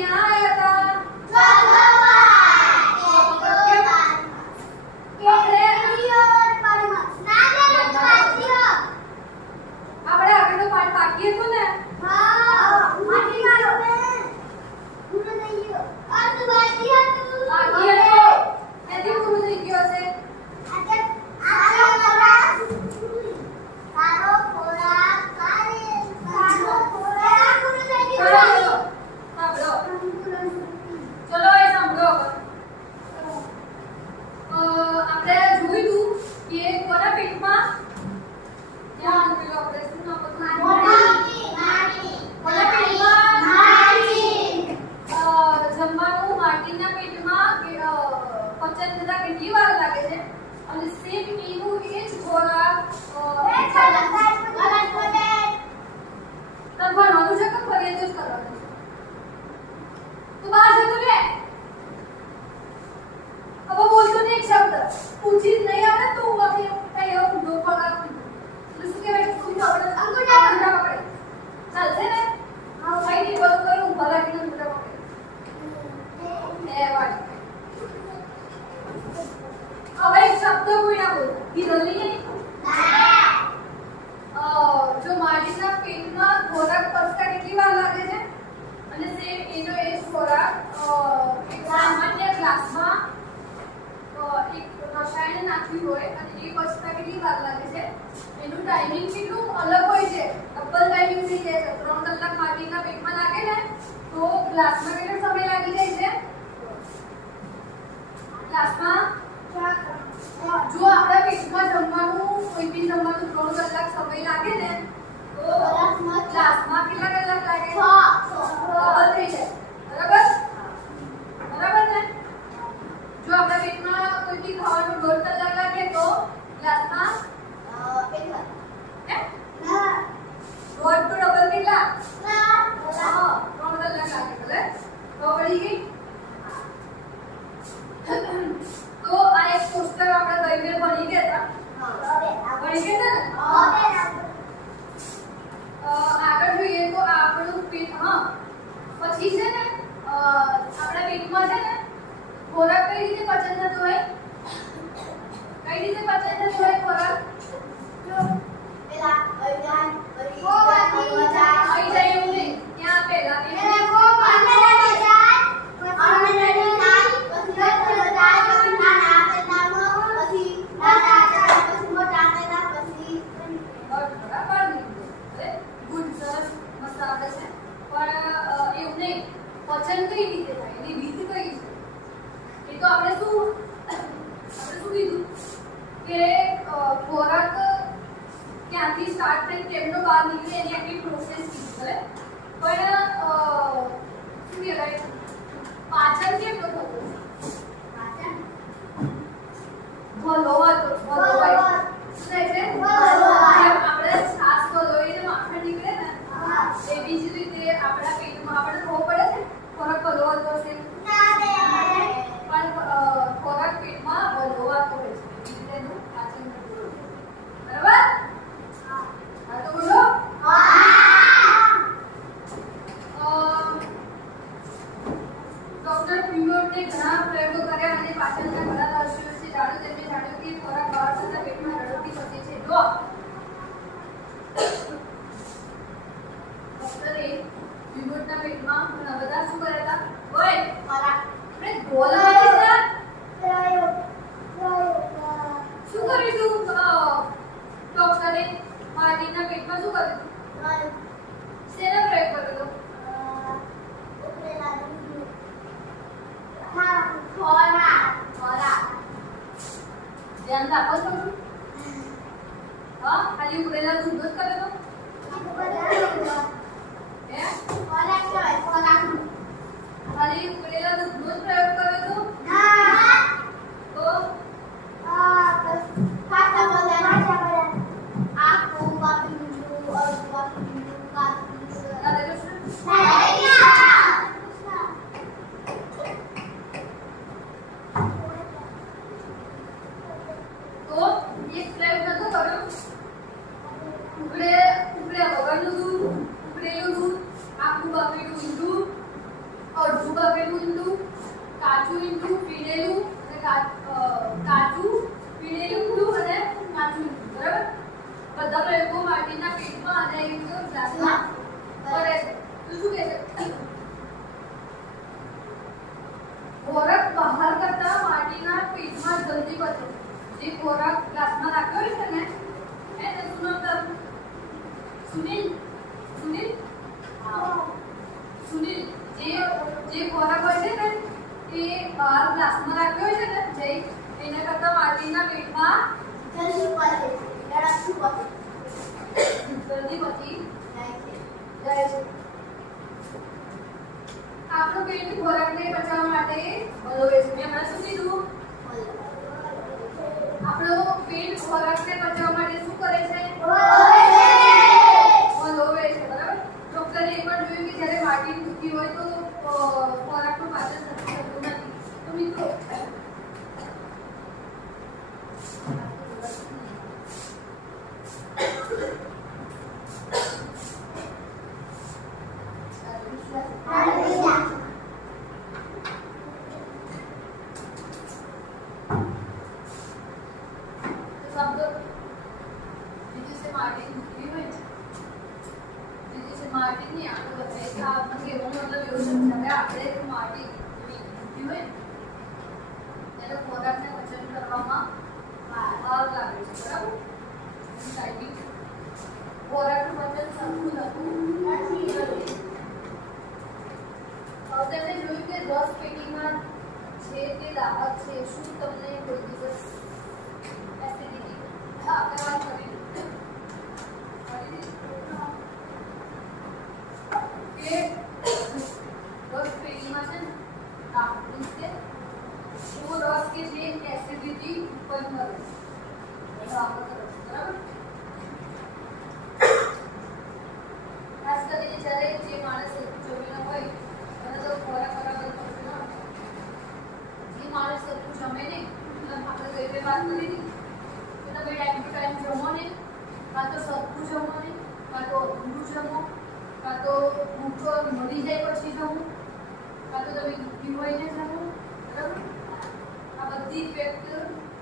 ક્યાં આવ્યા હતા? આપણે આગળનો પાઠ બાકી હતો ને? કેટલી વાર લાગે છે અને સેમ એનું એ જ ખોરાક તને ભણવાનું છે કે ફરિયાદ જ કરવાનું છે? તું બહાર જતો રે. હવે બોલતો ને એક શબ્દ પૂછી જ નહીં આવે તો હું કઈ એવો ઊંધો પગાર એટલે શું કહેવાય છે? શું આપણે અંગૂઠા પકડે ચાલશે ને? હા કઈ નહીં બધું કરું ઊભા રાખીને અંગૂઠા પકડે એ વાત. હવે એક શબ્દ કોઈ ના બોલ કીધો નહીં. જો માટીના પેટમાં ખોરાક પચતા કેટલી વાર લાગે છે અને સેમ એનો એ જ ખોરાક એક સામાન્ય ગ્લાસમાં એક રસાયણ નાખ્યું હોય અને એ પચતા કેટલી વાર લાગે છે એનું ટાઈમિંગ કેટલું અલગ હોય છે. ડબલ ટાઈમિંગ થઈ જાય છે. 3 કલાક માટીના પેટમાં લાગે ને તો ગ્લાસમાં કેટલો સમય લાગી જાય છે? ગ્લાસમાં જો આપણા પેટમાં જમવાનું કોઈ બી જમવાનું 3 કલાક સમય લાગે ને તો ગ્લાસમાં કેટલા કલાક લાગે? 6 થઈ જાય. બરાબર બરાબર ને? જો આપણા પેટમાં કોઈ બી ખાવાનું 1.5 કલાક લાગે તો ગ્લાસમાં 1 કલાક. હે દોઢ તો ડબલ કેટલા? 3 કલાક લાગે. ભલે તો પડી ગઈ. તો આ એક પોસ્ટર આપણે ગઈને ભણી ગયા હતા. ભણી ગયા ને? આગળ જોઈએ તો આપણું પેટ પછી છે ને આપણા પેટમાં છે ને ખોરાક કઈ રીતે પચન થતો હોય? કઈ રીતે પચન થતો હોય ખોરાક? જો પેલા આવી જાય એવું નહીં. ક્યાં પેલા પચન કઈ રીતે થાય એની રીત કઈ છે એ તો આપણે શું કીધું કે ખોરાક ક્યાંથી સ્ટાર્ટ થઈ કેમનો બહાર નીકળે એની આખી પ્રોસેસ કીધી. પણ શું કહેવાય પાચન કેમનો થતો? પાચન વલોવાય શું થાય છે? આપણે શ્વાસ વલોઈને માખણ નીકળે ને એવી જ રીતે આપણા પેટમાં આપણે ખબર પડે છે ખોરાક વલોવાતો હશે પણ ખોરાક પેટમાં વલોવાતો હોય છે એવી રીતે એનું પાચન થતું હોય. બરાબર? હા તો બોલો. ડોક્ટર પિયોટે ઘણા પ્રયોગો કર્યા અને પાચનના ઘણા રહસ્યો છે જાણ્યું. તેમને જાણ્યું કે ખોરાક બહાર થતા પેટમાં ઝડપથી પચે છે. જો ડોક્ટરે પિયોટના પેટમાં ઘણા બધા શું કર્યા હતા? ઓય ખોરાક આપણે ગોલ કર્યા શું કર્યું તું? ડોક્ટરે માટીના પેટમાં શું કર્યું? શેનો પ્રયોગ કર્યો? ખોરાક ધ્યાન રાખો છો? ખાલી ઉકળેલા દૂધ જ કર્યો તો? ખાલી ઉકળેલા દૂધનો જ પ્રયોગ કર્યો તો? તો વધુ બફેલું ઈંડું, કાચું ઈંડું, પીળેલું અને કાચું, પીળેલું ઈંડું અને કાચું ઈંડું. બરાબર? બધા પ્રયોગો માટીના પેટમાં અને એક ગ્લાસમાં કરે છે. તો શું કહે છે? ખોરાક બહાર કરતા માટીના પેટમાં જલ્દી પચે. જે ખોરાક ગ્લાસમાં રાખ્યો છે ને એને શું નામ તારું? સુનિલ. સુનિલ સુનિલ જે ખોરાક હોય છે ને એ બહાર ગ્લાસમાં રાખ્યો છે ને જઈ એના કરતા માટીના પેટમાં જલ્દી પચે. જલ્દી પચી જાય છે. આપણું પેટ ખોરાકને પચાવવા માટે હલવે છે. મેં હમણાં શું કીધું? આપણું પેટ ખોરાકને પચાવવા માટે શું કરે છે? હલવે છે. બરાબર? ડોક્ટરે એ પણ જોયું કે જ્યારે માટી દુખી હોય તો ખોરાકનું પાચન થતું નથી. તો મિત્રો માટીની આગળ વધે છે. આ કહેવાનો મતલબ એવો છે જ્યારે આપણે માટી દુખી હોય ત્યારે ખોરાકને પચન કરવામાં વાર લાગે છે. બરાબર? ટાઈપિંગ ખોરાકનું પચન સરખું થતું નથી. તમે જોયું કે 10 પેટીમાં છે તે દાહક છે. શું તમને કોઈ દિવસ એસિડિટી આપણે વાત કરી કે 10 પેટીમાં છે ને દાહક છે એવો રસ કે જે એસિડિટી ઉત્પન્ન કરે છે. બરાબર? ખાસ કરીને જ્યારે જે માણસ જમીન હોય અને તો ખોરાક બરાબર થતો ના હોય, જે માણસ સરખું જમે ને આપણે કઈ રીતે વાત કરી હતી કે તમે ટાઈમ ટુ ટાઈમ જમો ને, કાં તો સરખું જમો ને, કાં તો અધૂરું જમો, કાં તો ભૂખ મરી જાય પછી જમો, કાં તો તમે દુઃખી હોઈને જમો. બરાબર? આ બધી ઇફેક્ટ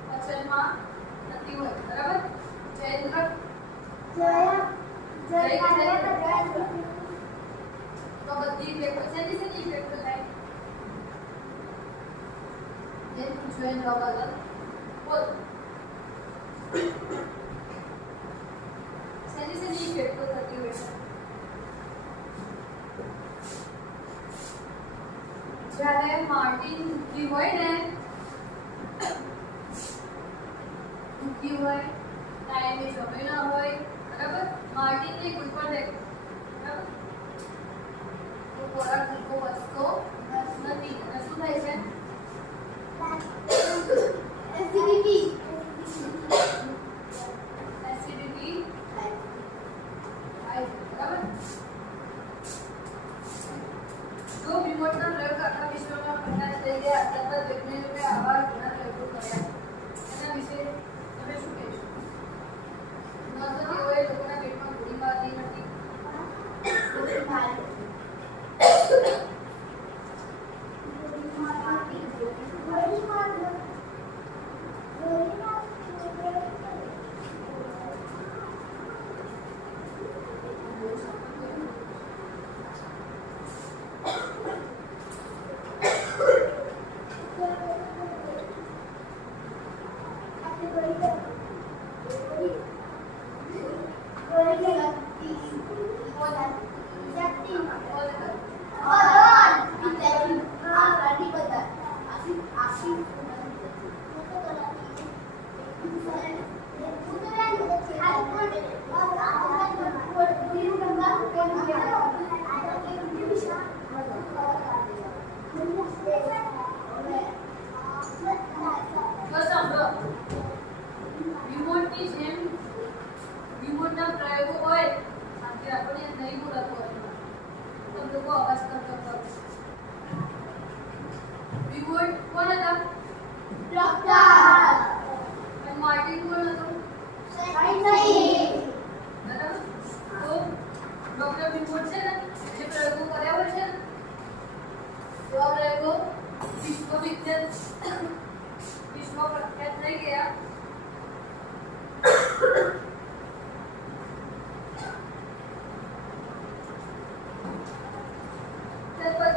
પચનમાં થતી હોય. બરાબર? જયેન્દ્ર તો બધી ઇફેક્ટ શેની ઇફેક્ટ થાય? જે પૂછો એનો જવાબ બોલ. શેની ઇફેક્ટ થતી હોય છે? જ્યારે માટી દુખી હોય ને, દુખી હોય, ટાઈમે જમે ના હોય, બરાબર? માટીને કોઈ પણ વ્યક્તિ, બરાબર, તો ખોરાક સરખો પચતો નથી અને શું થાય છે? એસિડિટી થાય. બરાબર? જો વિમોચના પ્રયોગ આખા વિશ્વમાં પ્રકાશ થઈ ગયા, ત્યારબાદ વૈજ્ઞાનિકોએ આવા ઘણા પ્રયોગો કર્યા. એના વિશે તમે શું કહેશો? તેઓએ લોકોના પેટમાં ગોળી મારી હતી.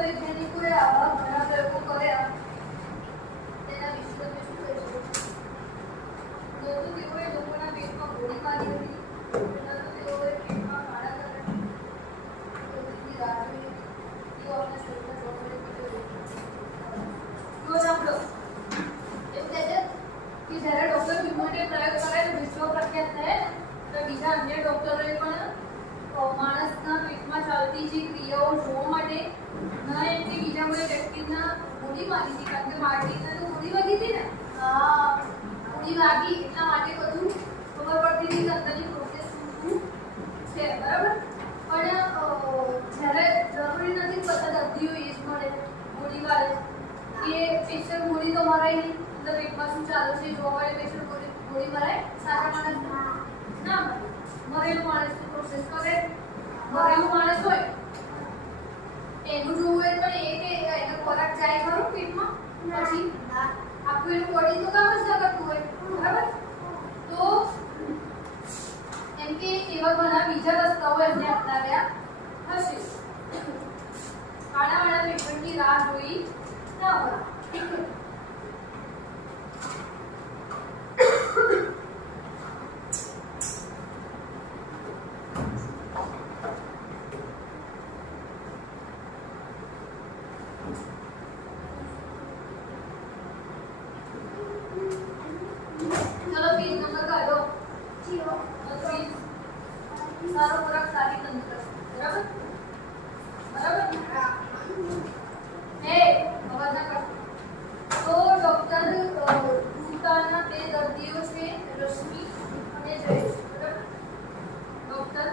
વૈજ્ઞાનિકોએ આવા ઘણા પ્રયોગો કર્યા. તેના વિશે તમે શું કહેશો? તેઓએ લોકોના પેટમાં ગોળી મારી હતી. તેઓએ પેટમાં કાળા કર્યા. તેઓની રાહ જોઈ. તેઓ અમને શોધવા જોડે જો સાંભળો. એવું કહે છે કે જ્યારે ડોક્ટર વિમોટે પ્રયોગ કરે તો વિશ્વ પ્રખ્યાત થયા તો બીજા અન્ય ડોક્ટરોએ પણ માણસના પેટમાં ચાલતી જે ક્રિયાઓ જોવા માટે ન એમ કે બીજા કોઈ વ્યક્તિના ગોળી મારી હતી, કારણ કે માર્ટીને તો ગોળી વાગી હતી ને. ગોળી વાગી એટલા માટે બધું ખબર પડતી હતી કે અંદરની પ્રોસેસ શું છે, બરાબર. પણ જ્યારે જરૂરી નથી બધા દર્દીઓ એ જ મળે ગોળી વાળે કે પેશન્ટ ગોળી તો મરાય નહીં, અંદર પેટમાં શું ચાલે છે જોવા માટે પેશન્ટ ગોળી મરાય. સારા માણસ ના મળે. મરેલું માણસ પ્રોસેસ કરે. મરેલું માણસ હોય એનું જોવું હોય પણ એ કે એનો ખોરાક જાય ખરો પેટમાં, પછી આખું એનું બોડી તો કામ જ ના કરતું હોય, બરાબર. તો એમ કે એવા ઘણા બીજા રસ્તાઓ એમને અપનાવ્યા હશે. કાળાવાળા પેશન્ટની રાહ જોઈ ના હોય. સારો ખોરાક સારી તંદુરસ્તી, બરાબર બરાબર. અવાજ ના કરતો. તો ડોક્ટર રૂતાના બે દર્દીઓ છે, રશ્મિ અને જયેશ, બરાબર. ડોક્ટર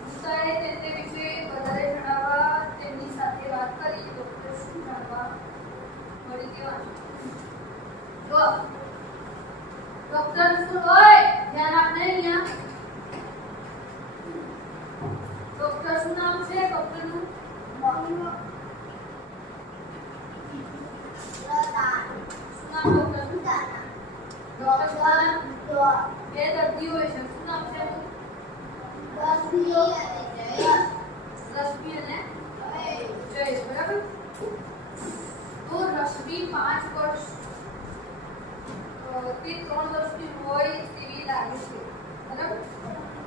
રૂતાએ તેમને વિશે વધારે જણાવવા તેમની સાથે વાત કરી. ડોક્ટર શું જાણવા મળી તે વાંચો. જો ડોક્ટર શું હોય ધ્યાન આપને અહીંયા. ડોક્ટર શું નામ છે ડોક્ટરનું? શું નામ ડોક્ટરનું? ડોક્ટર બે દર્દીઓ હોય છે, શું નામ છે? રશ્મિ અને જયેશ, બરાબર. તો રશ્મિ 5 વર્ષ થી 3 વર્ષની હોય તેવી લાગે છે, બરાબર.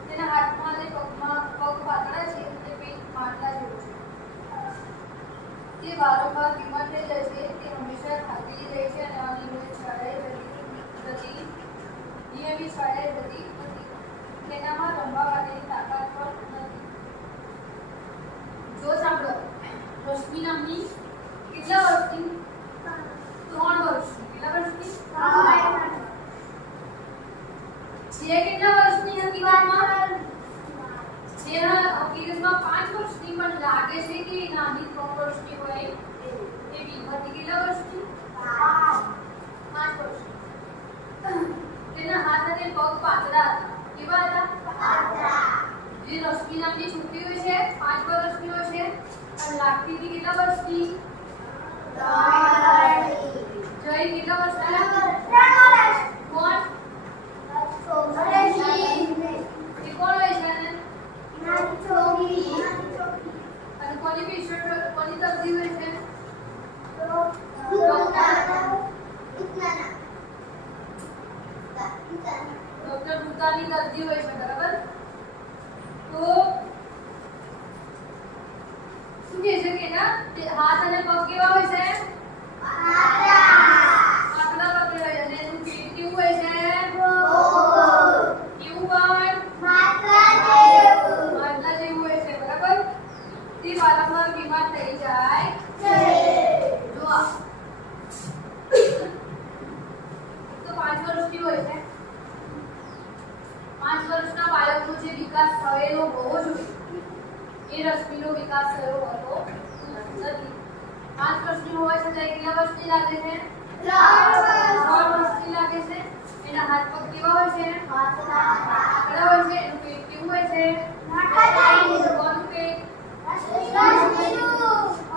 તેના હાથમાં અને પગમાં પગ પાતળા છે અને પેટ માટલા જેવું છે. તે વારંવાર બીમાર થઈ જાય છે. તે હંમેશા થાકેલી રહે છે અને નિયમિત શાળાએ જતી નથી. તેનામાં રમવા માટેની તાકાત પણ નથી. જો સાંભળો, રશ્મિ નામની કેટલા વર્ષની? 3 વર્ષની. કેટલા વર્ષની? છે કેટલા વર્ષની હકીકતમાં? છે હકીકતમાં 5 વર્ષની, પણ લાગે છે કે નાની 3 વર્ષની હોય એવી. કેટલા વર્ષની? 5 વર્ષની. તેના હાથ અને પગ પાતળા હતા. કેવા હતા? પાતળા. જે રશ્મિ નામની છોકરી હોય છે 5 વર્ષની હોય છે, અને લાગતી હતી કેટલા વર્ષની? 3 વર્ષની. જય કેટલા વર્ષની? 3 વર્ષ. કોણ? કોની દર્દી હોય છે? ડોક્ટર રૂતાની દર્દી હોય છે, બરાબર. તો શું કહે છે કે ના હાથ અને પગ કેવા હોય છે? પાતળા પાતળા. અને એનું પેટ કેવું હોય છે? કેવું પણ? માટલા જેવું હોય છે, બરાબર. તે વારંવાર બીમાર થઈ જાય છે. જો તો 5 વર્ષની હોય છે. 5 વર્ષના બાળકનો જે વિકાસ થયેલો હોવો જોઈએ એ રશ્મિનો વિકાસ થયો હતો નથી. 5 વર્ષની હોવા છતાં કેટલા વર્ષની લાગે છે? 3 વર્ષની લાગે છે. એના હાથ પગ કેવા હોય છે? પાતળા હોય છે. એનું પેટ કેવું હોય છે? કોનું પેટ?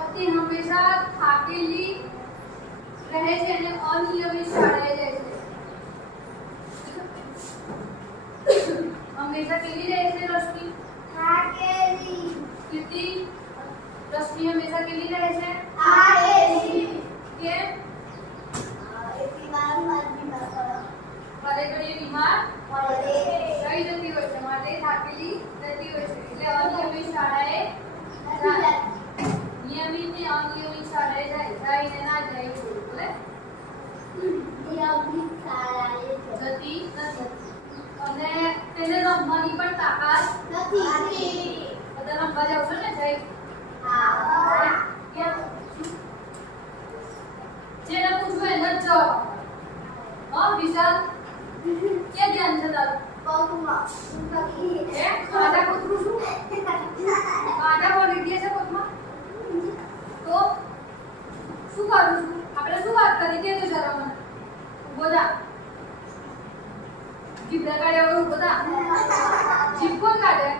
અતિ હંમેશા થાકેલી રહે છે અને અનિયમિત શાળાએ જાય છે. હંમેશા કેવી રહે છે રશ્મિ? થાકેલી. રશ્મિ હંમેશા કેવી કેવી રહે છે? કેમ? ખરેખર એ બીમાર થઈ જતી હોય છે, માટે થાકેલી રહેતી હોય છે. એટલે અનિયમિત શાળાએ નિયમિત ને અનિયમિત શાળાએ જાય ને ના જાય એવું બોલે. જતી નથી અને તેને રમવાની પણ તાકાત નથી. બધા રમવા જાવ છો ને જઈ? જેને પૂછવું એને જ જવાબ. હા વિશાલ, ક્યાં ધ્યાન છે તારું? માધા કૂતરું શું? માધા બોલી દે છે કોકમાં? તો શું કરું છું? આપણે શું વાત કરી તે તો જરા મને ઉભો થા. જીભ કાઢે વગર ઉભો થા. જીભ કોણ કાઢે?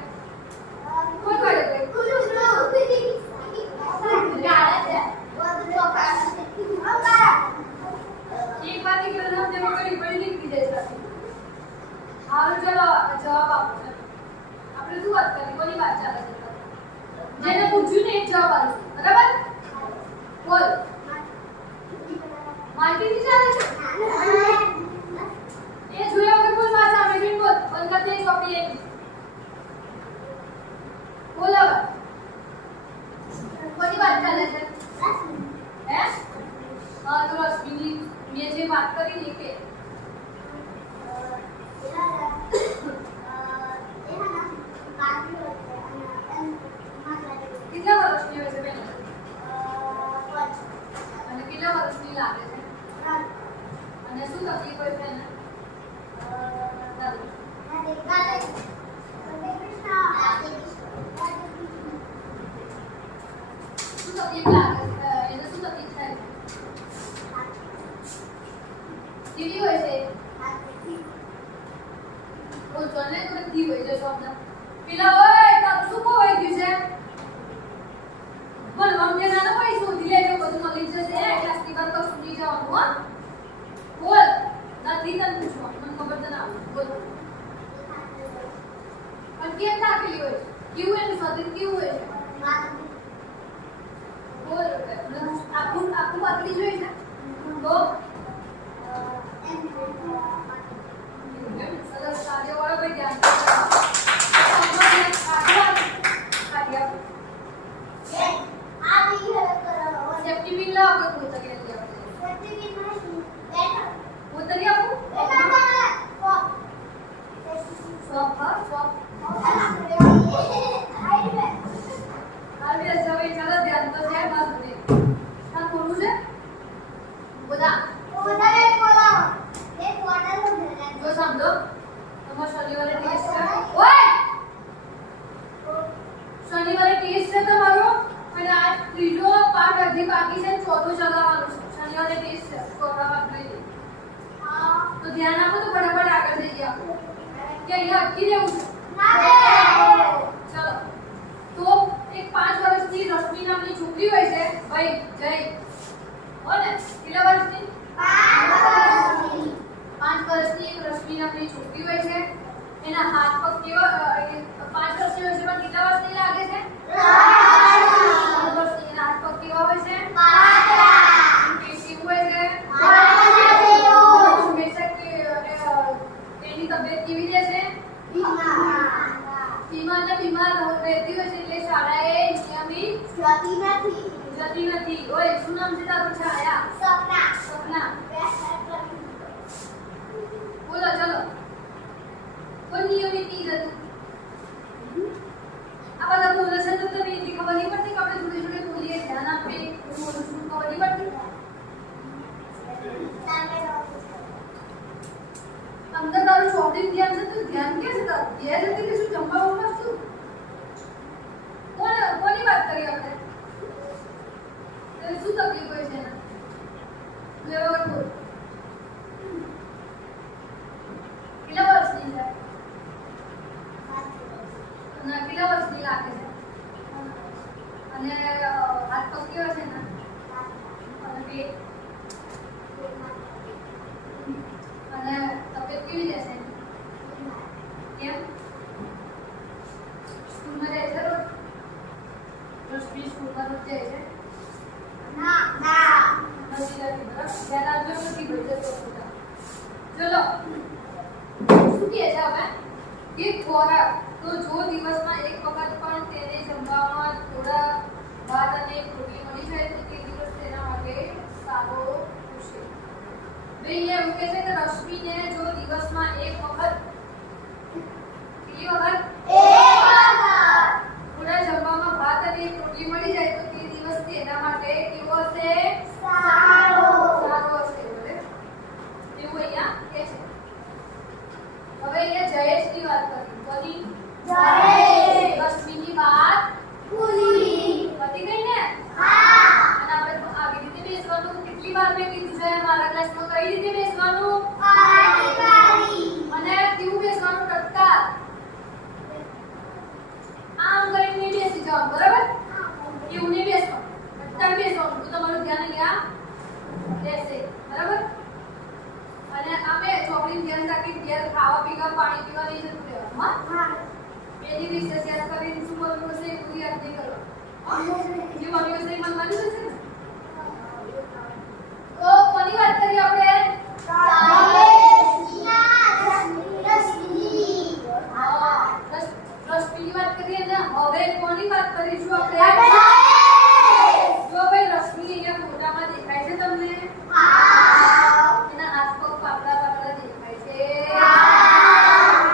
કોણ કાઢે? એક વાત કે નામ તે મગડી પડી લીધી જાય છે. હાલ ચલો જવાબ આપો. આપણે શું વાત કરી? કોની વાત ચાલે છે? જેને પૂછ્યું ને એક જવાબ આપો. બરાબર? બોલ. માર્કેટિંગ ચાલે છે? એ જોયા વગર બોલ. માં સામે જોઈને બોલ. બંધ કર દે ચોપડી એક. બોલ હવે. કોની વાત ચાલે છે? હે? હા તો રશ્મિની મેં જે વાત કરી ને કે કેટલા વર્ષની હોય છે બેન? અને કેટલા વર્ષની લાગે છે? અને શું તકલીફ હોય છે એને? શું તકલીફ લાગે છે? એને શું તકલીફ થાય? કેવી હોય છે? ઓ જોને તો ધી હોય છે શબ્દ. પેલા ઓય તારું શું ખોવાઈ ગયું છે? બોલ મમ્મી નાનો ભાઈ શોધી લેજો, બધું મળી જશે. ક્લાસની બહાર તો સુઈ જવાનું હો. બોલ. નથી તને પૂછવા, મને ખબર તો ના હોય. બોલ. પણ કેમ થાકેલી હોય? કેવું એનું શરીર કેવું હોય છે? બોલ. આખું પતલી જોઈ છે? તો સરસ કાર્ય વાળો ભાઈ ધ્યાન સેફ્ટી પિન લાવ કે ઉતરી આપું? સ્વપ આવી જવે ચાલો ધ્યાન તો છે બસ ને ના બોલું છે બધા જો સમજો તમારો શનિવારે ટેસ્ટ છે. ઓય શનિવારે ટેસ્ટ છે તમારો અને આજ ત્રીજો પાઠ હજી બાકી છે, ચોથું ચલાવવાનું છે. શનિવારે ટેસ્ટ છે, ચોથા પાઠ લઈ તો ધ્યાન આપો તો ફટાફટ આગળ થઈ ગયા કે અહીંયા અટકી રહેવું છે. ચલો તો એક 5 વર્ષની રશ્મિ નામની છોકરી હોય છે ભાઈ જય હો ને કેટલા વર્ષની? 5 વર્ષની એક રશ્મિ નામની છોકરી હોય છે. એના હાથ પગ કેવા 5 વર્ષની હોય છે પણ કેટલા વર્ષની લાગે છે? 5 વર્ષની. એના હાથ પગ કેવા હોય છે? કેસી હોય છે. એની તબિયત કેવી રહે છે? બીમાર રહેતી હોય છે એટલે શાળાએ નિયમિત જતી નથી. ઓય શું નામ છે તારું? છાયા. સપના. બોલો ચલો. કોઈ નિયમિત નહીં જતું. આ બધા બોલે છે તો તને એટલી ખબર નહીં પડતી કે આપણે જોડે જોડે બોલીએ, ધ્યાન આપીએ. બોલું છું ખબર નહીં પડતી. અંદર તારું ચોપડી ધ્યાન છે તો ધ્યાન ક્યાં છે તારું? ઘેર જતી કે શું જમવા વમવા શું? કોની વાત કરી આપણે? શું તકલીફ હોય છે એના? લેવા વગર બોલ. કેટલા વર્ષની છે? ના કેટલા વર્ષની લાગે છે? અને હાથ પગ કેવા છે એના? અને પેટ અને તબિયત કેવી રહેશે? કેમ? સ્કૂલમાં જાય છે રોજ? રશ્મિ સ્કૂલમાં રોજ જાય છે? નથી લખી બરાબર ધ્યાન આપજો નથી ભઈ જતો ચલો શું કહે છે હવે કે ખોરાક તો જો દિવસમાં એક વખત પણ તેને જમવામાં થોડા ભાત અને પ્રોટીન મળી જાય તો તે દિવસ તેના માટે સારો હશે ભાઈ એવું કહે છે કે રશ્મિને જો દિવસમાં એક વખત થોડા જમવામાં ભાત અને પ્રોટીન મળી જાય તો તે દિવસ તેના માટે કેવો હશે સારો હશે બરાબર એવું અહીંયા કહે છે હવે અહીંયા જયેશની વાત કરી કોની જયેશ રશ્મિની વાત પૂરી પતી ગઈ ને હા અને આપણે આવી રીતે બેસવાનું કેટલી વાર મેં કીધું છે મારા ક્લાસમાં કઈ રીતે બેસવાનું અને કેવું બેસવાનું ટટકા આમ કરીને બેસી જાવ બરાબર એવું નહીં બેસવાનું ટટકા બેસવાનું તો તમારું ધ્યાન અહીંયા રહેશે બરાબર અને અમે ચોકડી ધ્યાન રાખી ઘેર ખાવા પીવા પાણી પીવા નહીં જતું રહેવાનું હા એની રિસર્ચ યાદ કરીને શું કરવું હશે એ પૂરી યાદ નહીં કરો જે મમ્મી હશે એ મનવાની હશે ને તો કોની વાત કરી આપણે રશ્મિની વાત કરીએ ને હવે કોની વાત કરીશું આપણે જો ભાઈ રશ્મિ અહીંયા ફોટામાં દેખાય છે તમને એના હાથ પગ પાતળા પાતળા દેખાય છે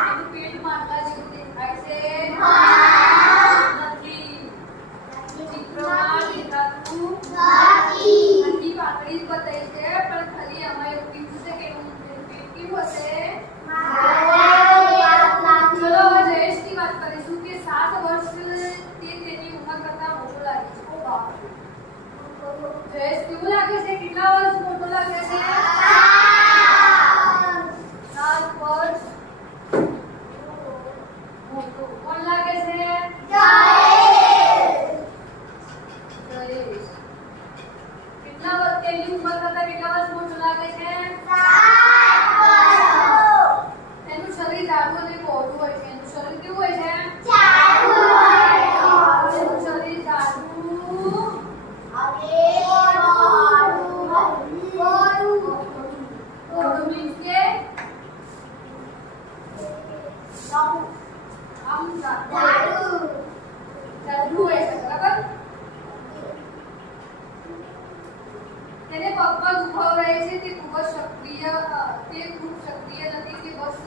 એનું પેટ માટલા જેવું દેખાય છે નથી ચિત્રમાં દેખાતું નથી પાતળી જ બતાવી છે પણ ખાલી આમાં એવું કીધું છે કે એનું પેટ કેવું હશે ચલો હવે જયેશની વાત કરીશું કે 7 વર્ષ તે તેની ઉંમર કરતા મોટો લાગે છે ઓ બાપ જયેશ કેવું લાગે છે કેટલા વર્ષ મોટો લાગે છે 7 વર્ષ મોટો કોણ લાગે છે જયેશ કેટલા વર્ષ તેની ઉંમર કરતા કેટલા વર્ષ મોટો લાગે છે 7 વર્ષ એનું શરીર જાડું અને પહોળું હોય છે એનું શરીર કેવું હોય છે એનું શરીર જાડું પહોળું means કે આમ જાડું હોય છે બરાબર તેને પગમાં દુખાવો રહે છે તે ખૂબ સક્રિય નથી કે બસ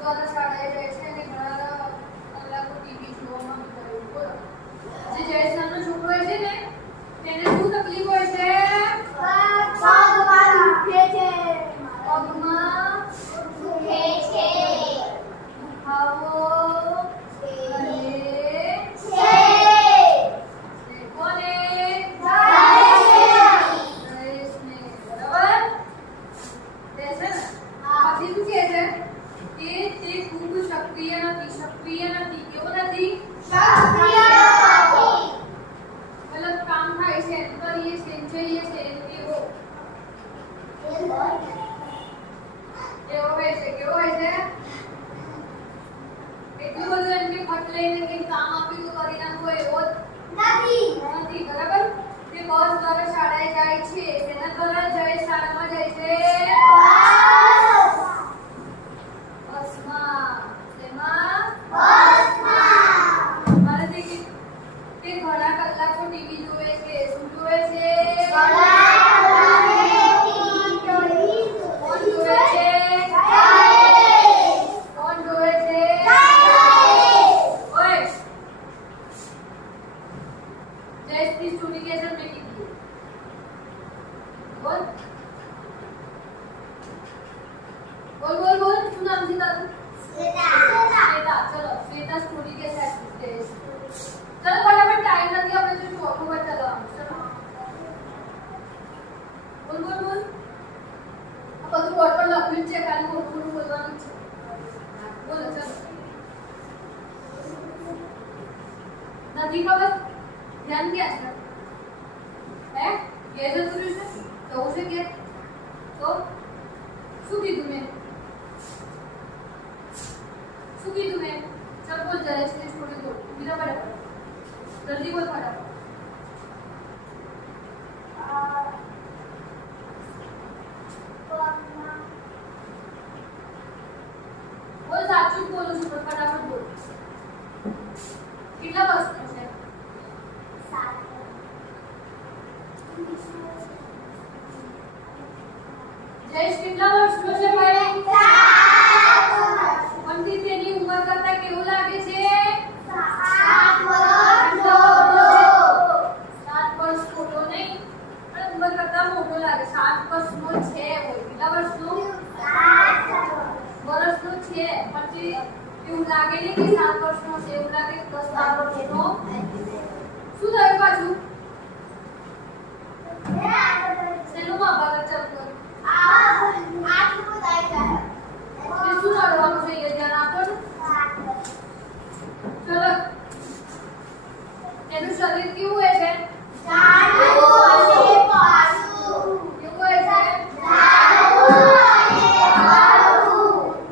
દ્વારા શાળાએ જાય છે અને ઘણા કલાકો ટીવી જોવામાં વિતાવે બોલો જે જયેશ નામનો છોકરો હોય છે ને તેને શું તકલીફ હોય છે પગમાં દુખે છે દુખાવો સક્રિય નથી કેવો નથી મતલબ કામ થાય છે કરીએ છે જઈએ છે કેવો હોય છે કેવો હોય છે એટલું બધું એમ કે ફટ લઈને કંઈ કામ આપ્યું તો કરી નાખવું એવો નથી બરાબર તે બસ દ્વારા શાળાએ જાય છે તેના દ્વારા જાય શાળામાં જાય છે બસમાં તે ઘણા કલાકો ટીવી જોવે છે શું જોવે છે કોણ જોવે છે ઓય જયશ્રી સ્ટોરી કે છે મેં કીધું બોલ શું નામ છે તારું श्वेता चलो श्वेता स्टोरी के साथ पूछते हैं चलो फटाफट टाइम लग गया अपने जो फोटो पर चलो चलो बोल अब तो बोर्ड पर लखन चेक करने को फोटो बोलवाना है बोलो चलो नदी का बस ध्यान क्या है ये जरूरी है तो उसे क्या तो શું કીધું મેં चल बोल जयेश ने छोड़ दो मेरा बड़ा जल्दी बोल फटाफट જયેશ કેટલા વર્ષનો છે ભાઈ? 4 વર્ષ. પણ તેની ઉંમર કરતા કેવું લાગે છે? 7 વર્ષનો. 7 વર્ષ ખોટો નહીં, પણ ઉંમર કરતા મોટો લાગે. 7 વર્ષનો છે. બોલ કેટલા વર્ષનો? 7 વર્ષનો છે. પછી એવું લાગે નહીં કે 7 વર્ષનો છે, એવું લાગે કે 10-12 વર્ષનો. શું થયું પાછું? શેનું માપા ચાલતો? શું કરવાનું છે એ ધ્યાન આપો ને. ચલો, એનું શરીર કેવું હોય છે? કેવું હોય છે?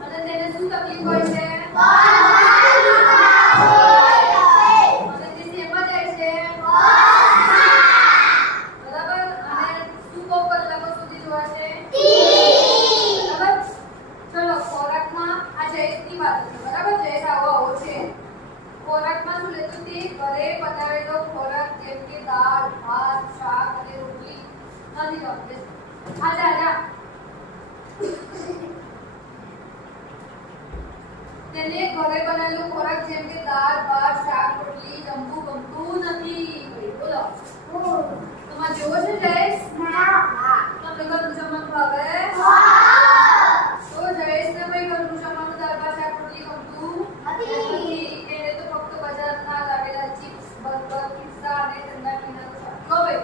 અને તેને શું તકલીફ હોય છે? અને તે શેમાં જાય છે? બરાબર. અને શું બહુ કલાકો સુધી જોવા છે? બરાબર. ચલો, ખોરાકમાં આ જયેશની વાત છે. બરાબર. જયેશ આવો છે. ખોરાકમાં શું લેતું? તે ઘરે બનાવેલો ખોરાક જેમ કે દાળ, ભાત, શાક અને રોટલી નથી જમતો. આજા તેને ઘરે બનાવેલો ખોરાક જેમ કે દાળ, ભાત, શાક, રોટલી જમવું ગમતું નથી. બોલો. તમારે જેવો છે જયેશ? તમને ઘરનું જમવાનું ભાવે? તો જયેશને ભાઈ ઘરનું જમવાનું દાળ, ભાત, શાક, રોટલી ગમતું નથી. એને તો ફક્ત બજારના લાવેલા ચિપ્સ, બર્ગર, પિઝા અને ઠંડા પીણાનું શાક. જો ભાઈ,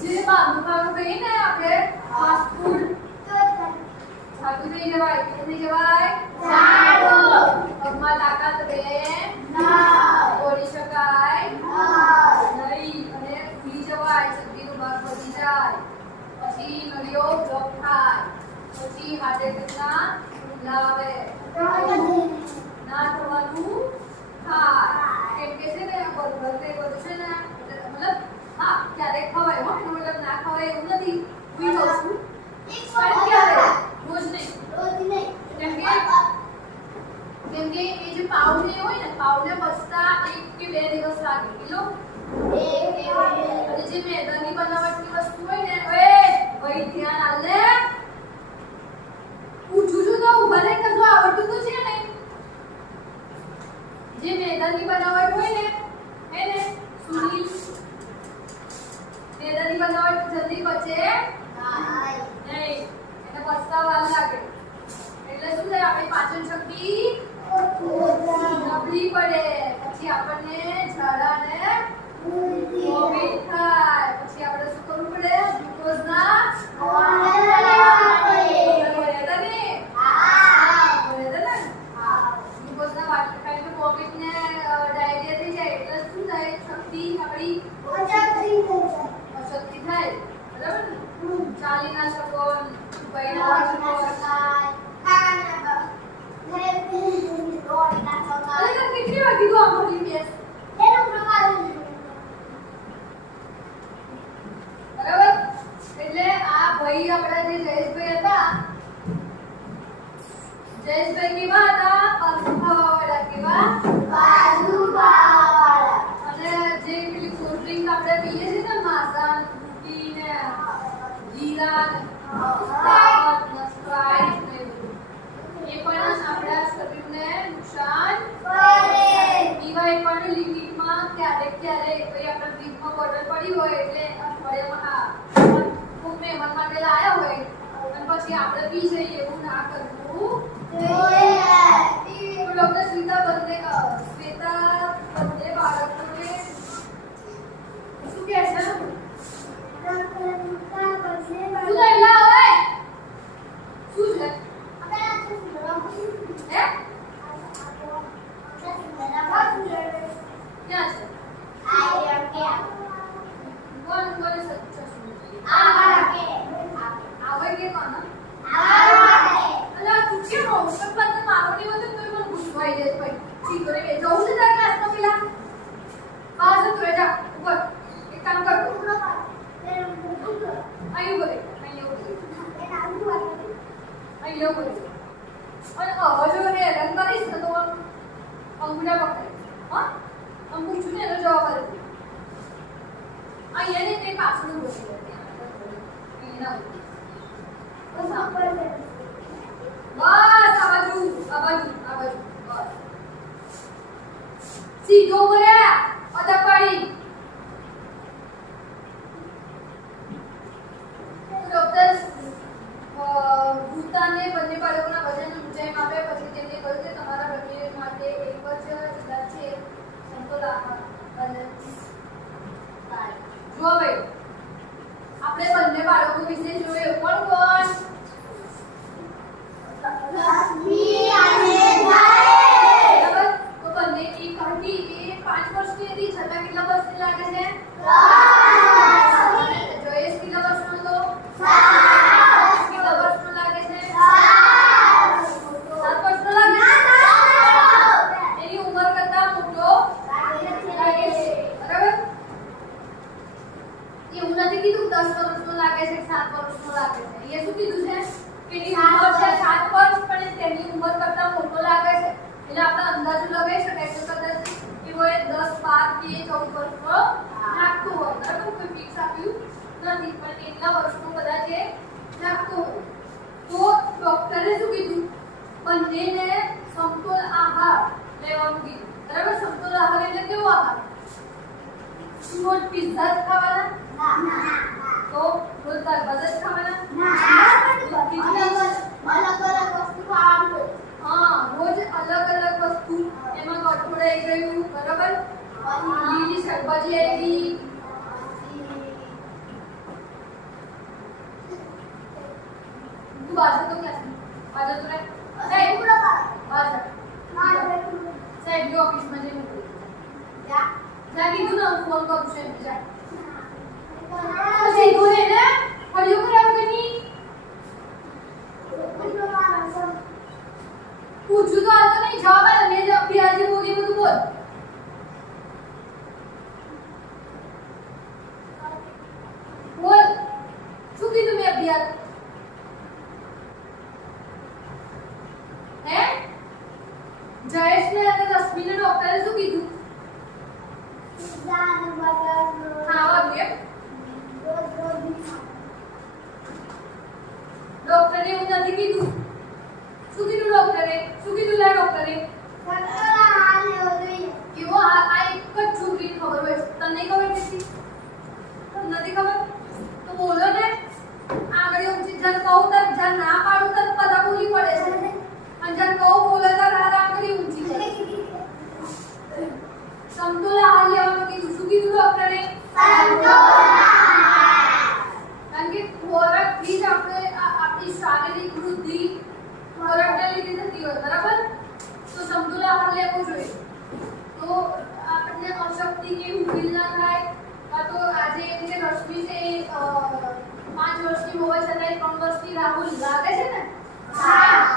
જે બહારનું ખાવાનું કહીએ ને આપણે ફાસ્ટ ફૂડ, સાદું નહીં જવાય. કેવું નહીં જવાય? પગમાં તાકાત રહે દોડી શકાય નહીં, અને ભૂલી જવાય, શરીરનો ભાગ વધી જાય, પછી નળીઓ બ્લોક થાય, પછી હાર્ટ એટેકના હુમલા આવે, ના થવાનું થાય. કેમ કે છે ને બર્ગર ને બધું છે ને, મતલબ હા ક્યારેક ખવાય હો, એનો મતલબ ના ખવાય એવું નથી. હું કહું છું પણ ક્યારે, રોજ નહીં. કેમ કે એ જે પાવ ને હોય ને, પાવને પચતા 1 કે 2 દિવસ લાગે. કિલો અને જે મેદાની બનાવટની વસ્તુ હોય ને, ભાઈ ધ્યાન આલ લે. પૂછું છું તો ઉભા રહી, કશું આવડતું તો છે ને. જે મેદાની બનાવટ હોય ને, હે ને સુનીલ, મેદાની બનાવટ જલ્દી પચે નહીં, એને પચતા વાર લાગે. એટલે શું થાય, આપણી પાચન શક્તિ નબળી પડે, પછી આપણને ઝાડા ને વોમિટ થાય, પછી આપણે શું કરવું પડે? ગ્લુકોઝના ગ્લુકોઝના વાટકા ખાઈને વોમિટ ને ડાયરિયા થઈ જાય. એટલે શું થાય? શક્તિ આપણી અશક્તિ થાય. બરાબર ને? ચાલી ના શકો, ઉભા ના શકો. કેટલી વાગી ગયો આંખોની બેસ? બરાબર. એટલે આ ભાઈ આપણા જે જયેશભાઈ હતા, જયેશભાઈ કેવા હતા? બાજુ ખાવાવાળા. કેવા? બાજુ ખાવાવાળા. અને જે પેલી કોલ્ડ ડ્રિંક આપણે પીએ છીએ ને, માઝા, ફ્રૂટી ને જીરા ને સ્પ્રાઇટ ને એ પણ આપણા શરીરને નુકસાન કરે. પીવાય પણ લિમિટમાં. ક્યારેક ક્યારેક ભાઈ આપણા ફ્રીજમાં બોટલ પડી હોય એટલે અઠવાડિયામાં ખૂબ મહેમાન માટે લાયા હોય અને પછી આપણે પી જઈએ, એવું ના કરવું જોઈએ. ડોક્ટર શ્વેતા બંને બાળકોને શું કહે છે? શું થયેલા હોય? શું છે? ક્યાં છે? કોણ બોલે છે? આવે કે કોણ? અલા તું કેમ હો? તો પણ મારો ની વખત તો મને ગુસ્સાઈ જાય ભાઈ. સીધો રે જવું છે તારા ક્લાસમાં પેલા? બહાર જતો રહે જા. ઉપર એક કામ કર. અહીં ઉભો રહે. અહીં ઉભો રહે. અહીં ઉભો રહે. અને જો હેરાન કરીશ ને તો અંગૂઠા પકડે. હા? આમ પૂછું ને એનો જવાબ આપે. અહીંયા ને તે પાછળ ઉભો રહે. એના બસ આ બાજુ બસ સીધો બોલે અદબ પાડી ડોક્ટર ભૂતાને બંને બાળકોના વજનની ઊંચાઈ માપે પછી તેમને કહ્યું કે તમારા બંને માટે એક જ ઇલાજ છે સમતોલ આહાર બેલેન્સ ડાયટ જો ભાઈ આપણે બંને બાળકો વિશે જોઈએ કોણ કોણ લક્ષ્મી અને બરાબર તો બંને એક હતી એ 5 વર્ષની હતી છતાં કેટલા વર્ષની લાગે છે 10 જોયેશ કેટલા વર્ષનો હતો 7 કેટલા વર્ષનો લાગે છે 7 વર્ષનો લાગે છે એની ઉંમર કરતા મોટો લાગે છે બરાબર એવું નથી કીધું 10 વર્ષનો લાગે છે 7 વર્ષનો લાગે છે એ શું કીધું છે કે એની ઉંમર છે 7 વર્ષ પણ તેની ઉંમર કરતા મોટો લાગે છે એટલે આપણે અંદાજો લગાવી શકાય છે કદાચ કે હોય 10 12 કે 14 વર્ષનો લાગતો હોય બરાબર કોઈ ફિક્સ આપ્યું નથી પણ એટલા વર્ષનો કદાચ એ લાગતો હોય તો ડોક્ટરે શું કીધું બંનેને સમતોલ આહાર લેવાનું કીધું બરાબર સમતોલ આહાર એટલે કેવો આહાર રોજ પિઝા જ ખાવાના તો રોજ દાળ ભાત જ ખાવાના રોજ અલગ અલગ વસ્તુ એમાં કઠોળ આવી ગયું બરાબર લીલી શાકભાજી આવી ગઈ તું બાજુ તો ક્લાસ બાજુ તો રે સાહેબ બાજુ સાહેબ ની ઓફિસમાં જઈને જા કીધું ને ફોન કરું છું એમ જા પછી બોલે ને ફળિયો કરાવ કે નહીં પૂછું તો આ તો નહીં જવાબ આલે મેં અભ્યાસ બોલી બધું બોલ બોલ શું કીધું મેં અભ્યાસ હે જયેશ ને અને રશ્મિને ડોક્ટરે શું કીધું ખાવા કેમ ડોક્ટરે એવું નથી કીધું શું કીધું ડોક્ટરે શું કીધું લા ડોક્ટરે કેવો આ એક જ છોકરીને ખબર હોય તને ખબર નથી નથી ખબર તો બોલો ને આગળ ઊંચી જન કહું તર જન ના પાડું તર પતા બોલી પડે છે અને જન કહું બોલે તર આગળ ઊંચી પડે સમતોલ આહાર લેવાનું કીધું શું કીધું ડોક્ટરે કારણ કે ખોરાકથી જ આપણે આપણી શારીરિક વૃદ્ધિ ખોરાકના લીધે થતી હોય બરાબર તો સમતોલ આહાર લેવો જોઈએ તો આપણને અશક્તિ કે ઊંઘ ના થાય કાં તો આજે એટલે રશ્મિ છે 5 વર્ષની હોવા છતાં 3 વર્ષની રાહુલ લાગે છે ને હા